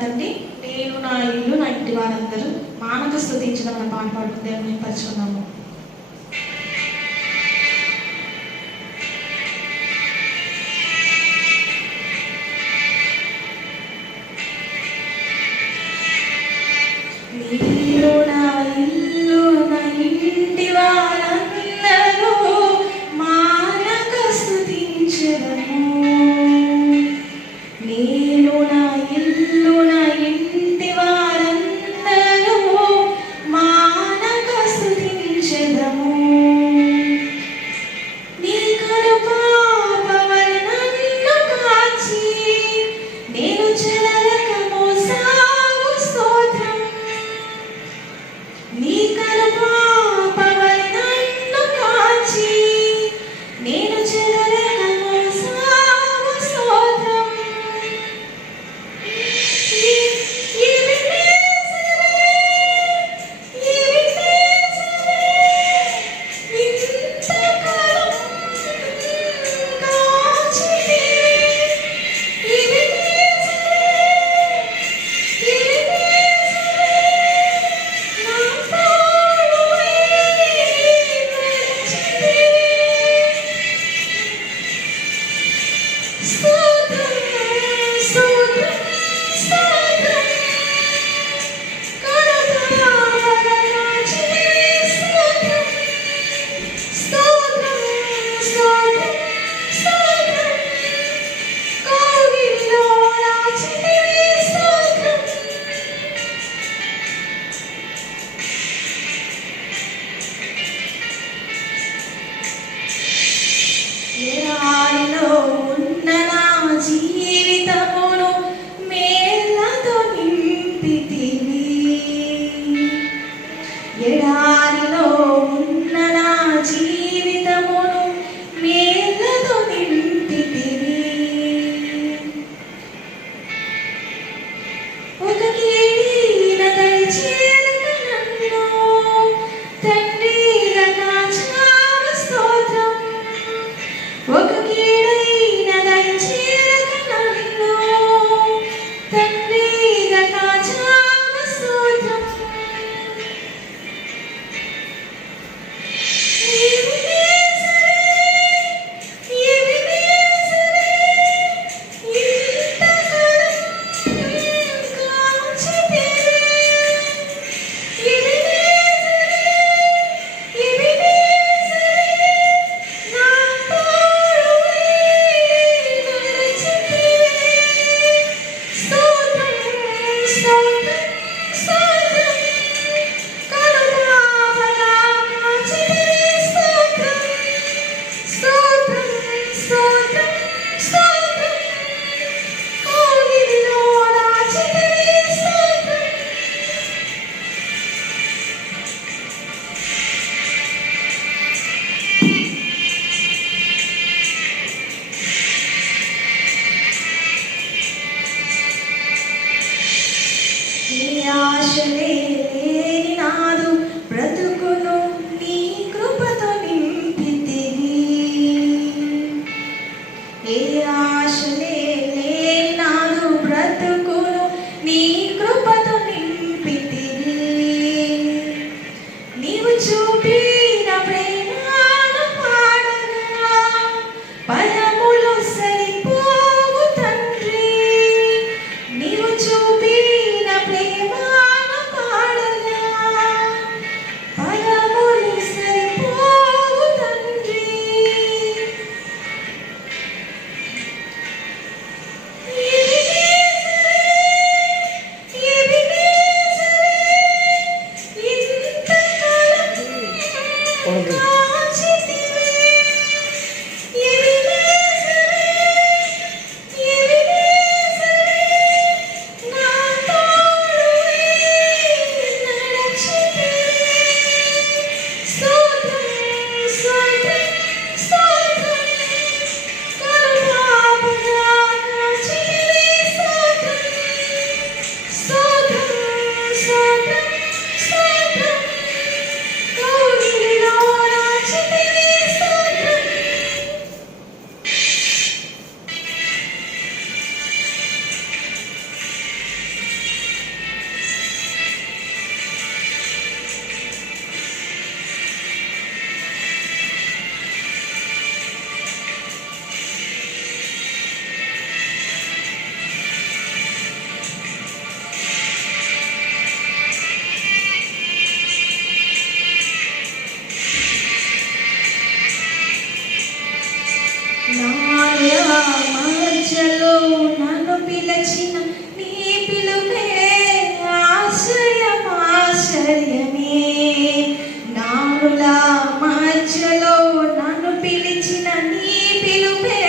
తండ్రి నేను నా ఇల్లు నా ఇంటి వారందరూ మానక స్థుతించడం పాట పాడుకుందే మేము పరుచుకున్నాము ఆశలేని నాదు బ్రతుకును నీ కృపతో నింపితివి ఏ Amém. మార్చలో నన్ను పిలచిన నీ పిలుపే ఆశ్రయమాశ్రయమే నానులా మార్చలో నన్ను పిలిచిన నీ పిలుపే